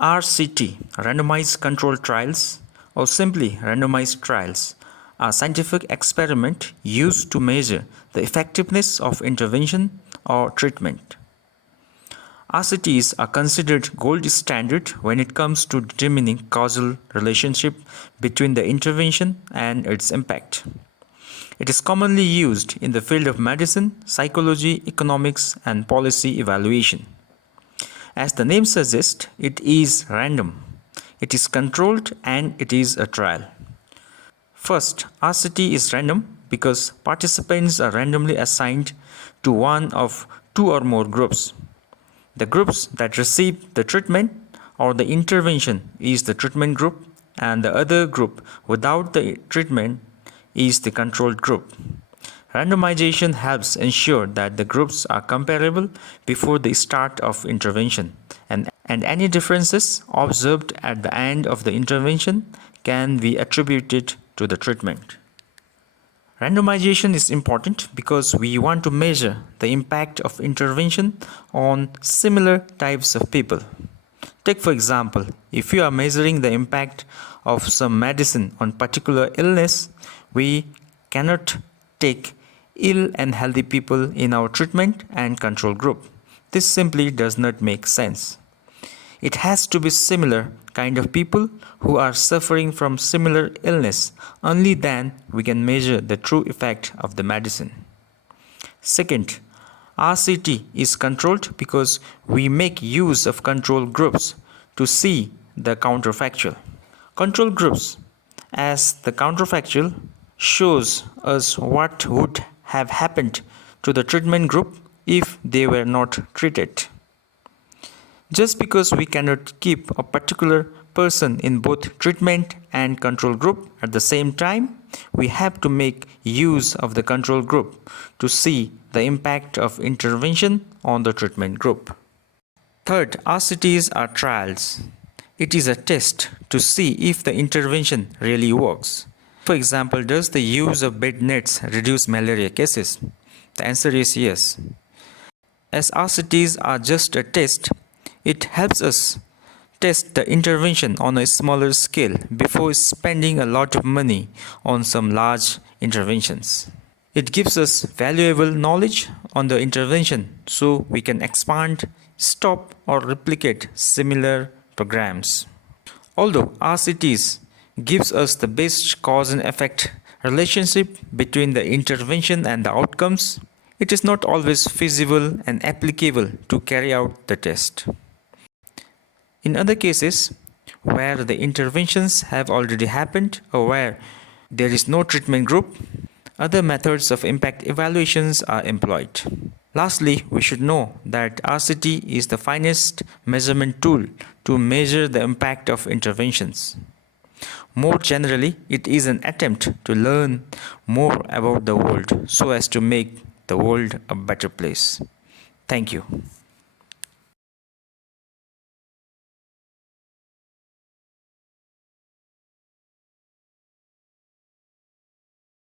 RCT, randomized controlled trials, or simply randomized trials, are scientific experiments used to measure the effectiveness of intervention or treatment. RCTs are considered gold standard when it comes to determining causal relationship between the intervention and its impact. It is commonly used in the field of medicine, psychology, economics, and policy evaluation. As the name suggests, it is random. It is controlled and it is a trial. First, RCT is random because participants are randomly assigned to one of two or more groups. The groups that receive the treatment or the intervention is the treatment group, and the other group without the treatment is the controlled group. Randomization helps ensure that the groups are comparable before the start of intervention, and any differences observed at the end of the intervention can be attributed to the treatment. Randomization is important because we want to measure the impact of intervention on similar types of people. Take for example, if you are measuring the impact of some medicine on particular illness, we cannot take ill and healthy people in our treatment and control group. This simply does not make sense. It has to be similar kind of people who are suffering from similar illness. Only then we can measure the true effect of the medicine. Second, RCT is controlled because we make use of control groups to see the counterfactual. Control groups, as the counterfactual, shows us what would have happened to the treatment group if they were not treated. Just because we cannot keep a particular person in both treatment and control group at the same time, we have to make use of the control group to see the impact of intervention on the treatment group. Third, RCTs are trials. It is a test to see if the intervention really works. For example, does the use of bed nets reduce malaria cases? The answer is yes. As RCTs are just a test, it helps us test the intervention on a smaller scale before spending a lot of money on some large interventions. It gives us valuable knowledge on the intervention so we can expand, stop, or replicate similar programs. Although RCTs gives us the best cause and effect relationship between the intervention and the outcomes, it is not always feasible and applicable to carry out the test. In other cases, where the interventions have already happened or where there is no treatment group, other methods of impact evaluations are employed. Lastly, we should know that RCT is the finest measurement tool to measure the impact of interventions. More generally, it is an attempt to learn more about the world so as to make the world a better place. Thank you.